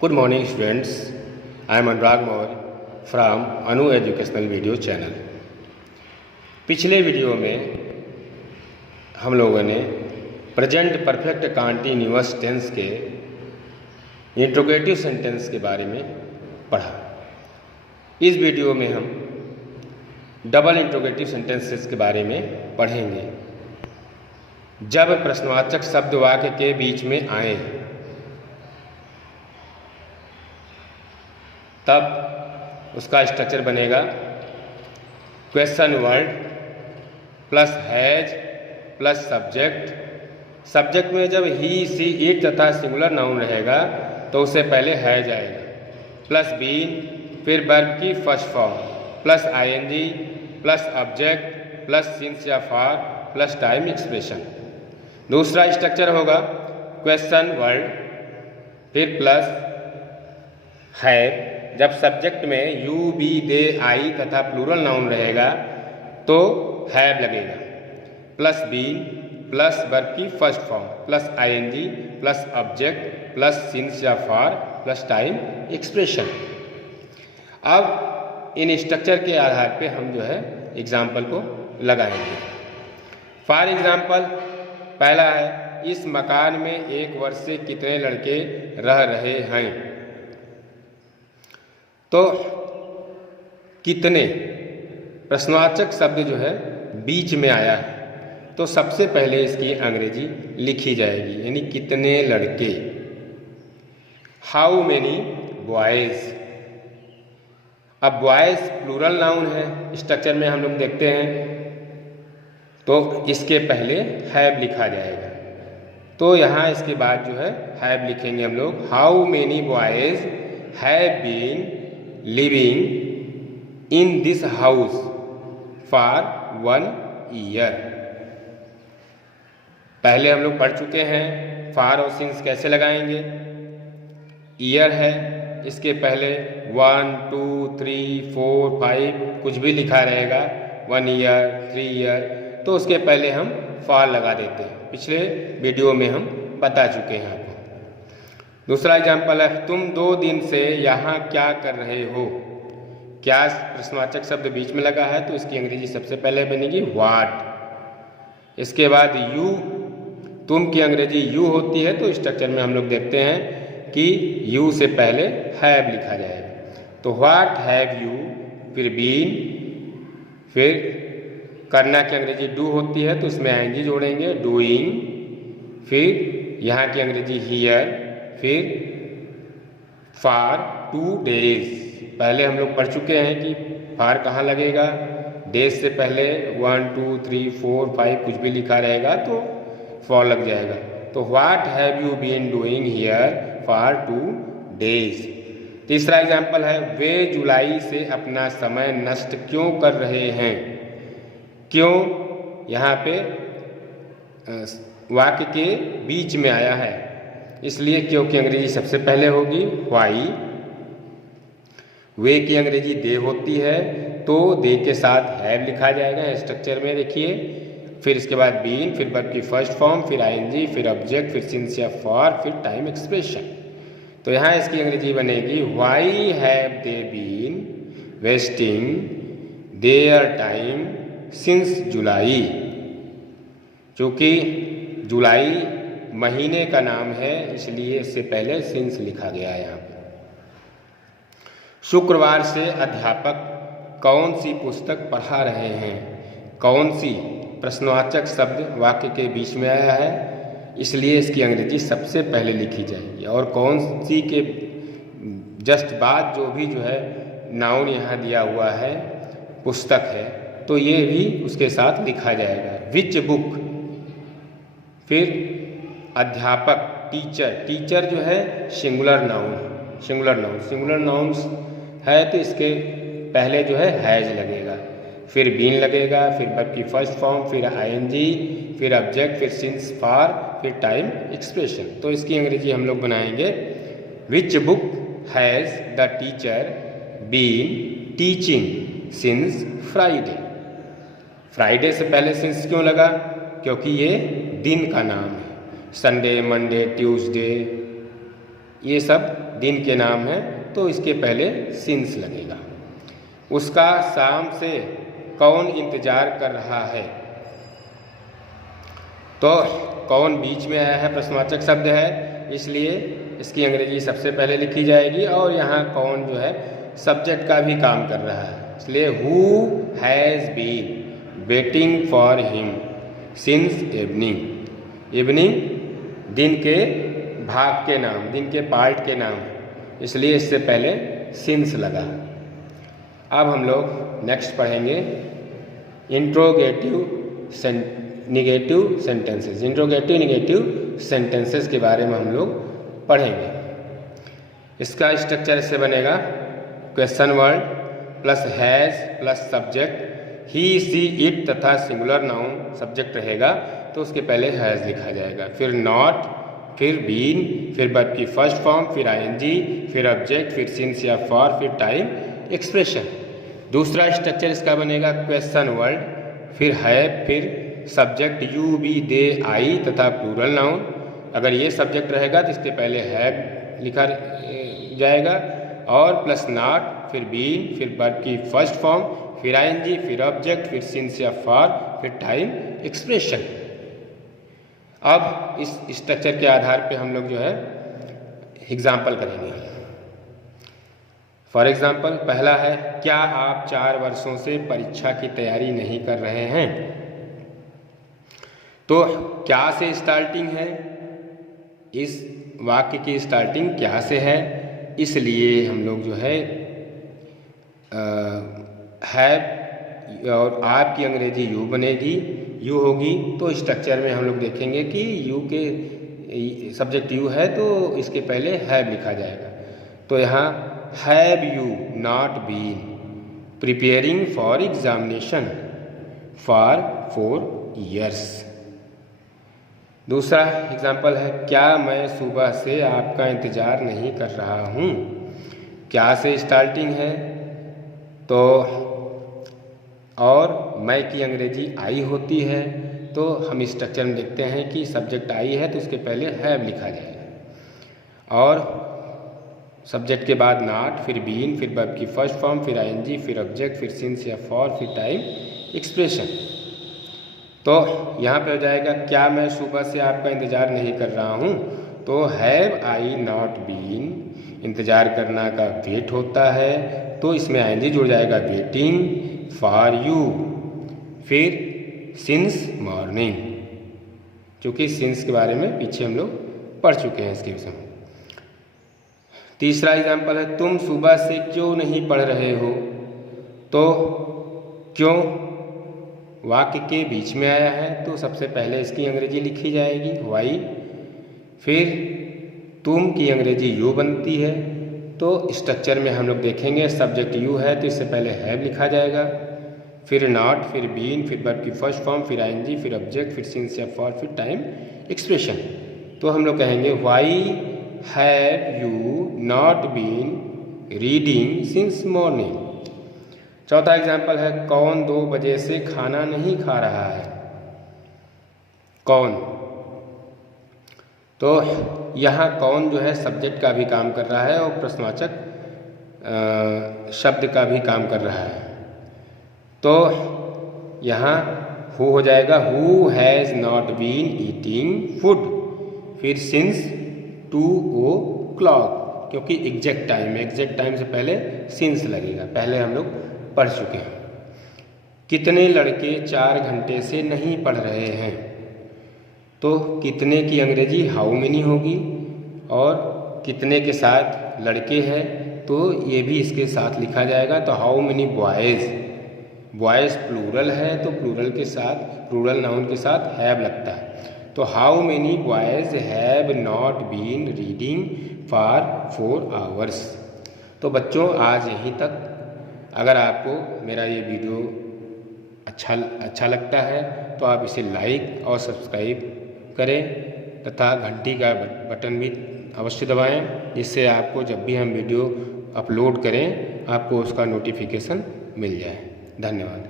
Good morning students, I am Anurag Maurya from Anu Educational Video Channel। पिछले video में हम लोगों ने प्रेजेंट परफेक्ट कंटीन्यूअस टेंस के इंट्रोगेटिव सेंटेंस के बारे में पढ़ा। इस वीडियो में हम डबल इंट्रोगेटिव सेंटेंसेस के बारे में पढ़ेंगे। जब प्रश्नवाचक शब्द वाक्य के बीच में आए तब उसका स्ट्रक्चर बनेगा question word plus has plus subject. Subject में जब ही सी इट तथा सिंगुलर नाउन रहेगा तो उससे पहले हैज आएगा, प्लस बीन, फिर वर्ब की first form, plus ING, plus object, plus since या फॉर, प्लस टाइम एक्सप्रेशन। दूसरा स्ट्रक्चर होगा क्वेश्चन वर्ड फिर प्लस हैव। जब सब्जेक्ट में यू बी दे आई तथा प्लूरल नाउन रहेगा तो हैव लगेगा, प्लस बीन, प्लस वर्ब की first form, plus ING, plus object, plus since या फॉर, प्लस टाइम एक्सप्रेशन। अब इन स्ट्रक्चर के आधार पे हम जो है एग्जाम्पल को लगाएंगे। फॉर एग्जाम्पल पहला है, इस मकान में एक वर्ष से कितने लड़के रह रहे हैं। तो कितने प्रश्नवाचक शब्द जो है बीच में आया है तो सबसे पहले इसकी अंग्रेजी लिखी जाएगी, यानी कितने लड़के। How many boys. अब बॉयज प्लूरल नाउन है, स्ट्रक्चर में हम लोग देखते हैं तो इसके पहले हैव लिखा जाएगा। तो यहाँ इसके बाद जो है हैव लिखेंगे हम लोग। How many boys have been living in this house for 1 year. पहले हम लोग पढ़ चुके हैं फॉर और सिंस कैसे लगाएंगे। ईयर है, इसके पहले 1 2 3 4 5 कुछ भी लिखा रहेगा, 1 ईयर 3 ईयर, तो उसके पहले हम फॉर लगा देते हैं। पिछले वीडियो में हम बता चुके हैं आपको। दूसरा एग्जाम्पल है, तुम 2 दिन से यहाँ क्या कर रहे हो। क्या प्रश्नवाचक शब्द बीच में लगा है तो इसकी अंग्रेजी सबसे पहले बनेगी व्हाट। इसके बाद यू, तुम की अंग्रेजी यू होती है तो स्ट्रक्चर में हम लोग देखते हैं कि यू से पहले हैव लिखा जाएगा। तो व्हाट हैव यू, फिर बीन, फिर करना की अंग्रेजी डू होती है तो इसमें आईएनजी जोड़ेंगे, डूइंग, फिर यहाँ की अंग्रेजी हियर, फिर फॉर 2 डेज। पहले हम लोग पढ़ चुके हैं कि फॉर कहाँ लगेगा, डेज से पहले 1 2 3 4 5 कुछ भी लिखा रहेगा तो फॉर लग जाएगा। तो what have you been doing here for 2 days. तीसरा एग्जाम्पल है, वे जुलाई से अपना समय नष्ट क्यों कर रहे हैं। क्यों यहाँ पे वाक्य के बीच में आया है इसलिए क्योंकि अंग्रेजी सबसे पहले होगी व्हाई। वे की अंग्रेजी दे होती है तो दे के साथ हैव लिखा जाएगा स्ट्रक्चर में, देखिए। फिर इसके बाद बीन, फिर वर्ब की फर्स्ट फॉर्म, फिर आईएनजी, फिर ऑब्जेक्ट, फिर सिंस या फॉर, फिर टाइम एक्सप्रेशन। तो यहाँ इसकी अंग्रेजी बनेगी why have they been wasting their time since July. क्योंकि जुलाई महीने का नाम है इसलिए इससे पहले सिंस लिखा गया है यहाँ पे। शुक्रवार से अध्यापक कौन सी पुस्तक पढ़ा रहे हैं। कौन सी प्रश्नवाचक शब्द वाक्य के बीच में आया है इसलिए इसकी अंग्रेजी सबसे पहले लिखी जाएगी, और कौन सी के जस्ट बाद जो भी जो है नाउन यहाँ दिया हुआ है पुस्तक है तो ये भी उसके साथ लिखा जाएगा। विच बुक, फिर अध्यापक टीचर, टीचर जो है सिंगुलर नाउन, सिंगुलर नाउन्स है तो इसके पहले जो है हैज लगेगा, फिर बीन लगेगा, फिर वर्ब की फर्स्ट फॉर्म, फिर आईएनजी, फिर ऑब्जेक्ट, फिर सिंस फॉर, फिर टाइम एक्सप्रेशन। तो इसकी अंग्रेजी हम लोग बनाएंगे which book has the teacher been teaching since Friday. Friday से पहले सिंस क्यों लगा, क्योंकि ये दिन का नाम है। संडे, मंडे, ट्यूसडे, ये सब दिन के नाम हैं, तो इसके पहले सिंस लगेगा। उसका शाम से कौन इंतज़ार कर रहा है, तो कौन बीच में आया है, प्रश्नवाचक शब्द है, इसलिए इसकी अंग्रेजी सबसे पहले लिखी जाएगी। और यहाँ कौन जो है सब्जेक्ट का भी काम कर रहा है, इसलिए who has been waiting for him since evening. Evening दिन के भाग के नाम, दिन के पार्ट के नाम, इसलिए इससे पहले सिंस लगा। अब हम लोग नेक्स्ट पढ़ेंगे interrogative negative sentences. Interrogative negative sentences के बारे में हम लोग पढ़ेंगे। इसका स्ट्रक्चर इससे बनेगा question word plus has plus subject, he she it तथा सिंगुलर नाउन सब्जेक्ट रहेगा तो उसके पहले हैज़ लिखा जाएगा, फिर नॉट, फिर बीन, फिर वर्ब की फर्स्ट फॉर्म, फिर आईएनजी, फिर ऑब्जेक्ट, फिर सिंस या फॉर, फिर टाइम, एक्सप्रेशन। दूसरा स्ट्रक्चर इसका बनेगा क्वेश्चन वर्ड, फिर है, फिर subject you we they I तथा प्लूरल नाउन। अगर ये सब्जेक्ट रहेगा तो इसके पहले हैव लिखा जाएगा, और प्लस नॉट, फिर बीन, फिर वर्ब की फर्स्ट फॉर्म, फिर आईएनजी, फिर ऑब्जेक्ट, फिर सिंस या फॉर, फिर टाइम, एक्सप्रेशन। अब इस स्ट्रक्चर के आधार पे हम लोग जो है एग्जाम्पल करेंगे। फॉर एग्जाम्पल पहला है, क्या आप 4 वर्षों से परीक्षा की तैयारी नहीं कर रहे हैं, तो क्या से स्टार्टिंग है, इस वाक्य की स्टार्टिंग क्या से है, इसलिए हम लोग जो है और आपकी अंग्रेजी यू बनेगी, यू होगी। तो स्ट्रक्चर में हम लोग देखेंगे कि यू के सब्जेक्ट यू है तो इसके पहले हैव लिखा जाएगा। तो यहाँ have you not been preparing for examination for 4 years। दूसरा एग्जाम्पल है, क्या मैं सुबह से आपका इंतज़ार नहीं कर रहा हूँ। क्या से स्टार्टिंग है तो और मैं की अंग्रेजी आई होती है, तो हम स्ट्रक्चर में देखते हैं कि सब्जेक्ट आई है तो उसके पहले हैव लिखा जाएगा, और सब्जेक्ट के बाद नॉट, फिर बीन, फिर वर्ब की फर्स्ट फॉर्म, फिर आईएनजी, फिर ऑब्जेक्ट, फिर सिंस या फॉर, फिर टाइम, एक्सप्रेशन। तो यहाँ पे हो जाएगा, क्या मैं सुबह से आपका इंतज़ार नहीं कर रहा हूँ, तो हैव आई नॉट बीन, इंतज़ार करना का वेट होता है तो इसमें आईएनजी जुड़ जाएगा, वेटिंग फॉर यू, फिर सिंस मॉर्निंग, क्योंकि सिंस के बारे में पीछे हम लोग पढ़ चुके हैं इसके विषय में। तीसरा एग्जाम्पल है, तुम सुबह से क्यों नहीं पढ़ रहे हो, तो क्यों वाक्य के बीच में आया है तो सबसे पहले इसकी अंग्रेजी लिखी जाएगी वाई, फिर तुम की अंग्रेजी यू बनती है। तो स्ट्रक्चर में हम लोग देखेंगे सब्जेक्ट यू है तो इससे पहले हैव लिखा जाएगा, फिर नॉट, फिर बीन, फिर वर्ब की फर्स्ट फॉर्म, फिर आईएनजी, फिर ऑब्जेक्ट, फिर सिंस या फॉर, फिर टाइम, एक्सप्रेशन। तो हम लोग कहेंगे why have you not been reading since morning. चौथा एग्जाम्पल है, कौन 2 बजे से खाना नहीं खा रहा है, कौन। तो यहाँ कौन जो है सब्जेक्ट का भी काम कर रहा है और प्रश्नवाचक शब्द का भी काम कर रहा है। तो यहाँ हु हो जाएगा, who has not been eating food, फिर सिंस 2 o'clock, क्योंकि एग्जैक्ट टाइम से पहले सिंस लगेगा, पहले हम लोग पढ़ चुके हैं। कितने लड़के 4 घंटे से नहीं पढ़ रहे हैं, तो कितने की अंग्रेजी हाउ मेनी होगी, और कितने के साथ लड़के हैं तो ये भी इसके साथ लिखा जाएगा। तो how many boys, boys plural है तो प्लूरल के साथ, प्लूरल नाउन के साथ हैव लगता है। तो how many boys have not been reading for 4 hours। तो बच्चों आज यहीं तक। अगर आपको मेरा ये वीडियो अच्छा लगता है तो आप इसे लाइक और सब्सक्राइब करें तथा घंटी का बटन भी अवश्य दबाएं, जिससे आपको जब भी हम वीडियो अपलोड करें आपको उसका नोटिफिकेशन मिल जाए। धन्यवाद।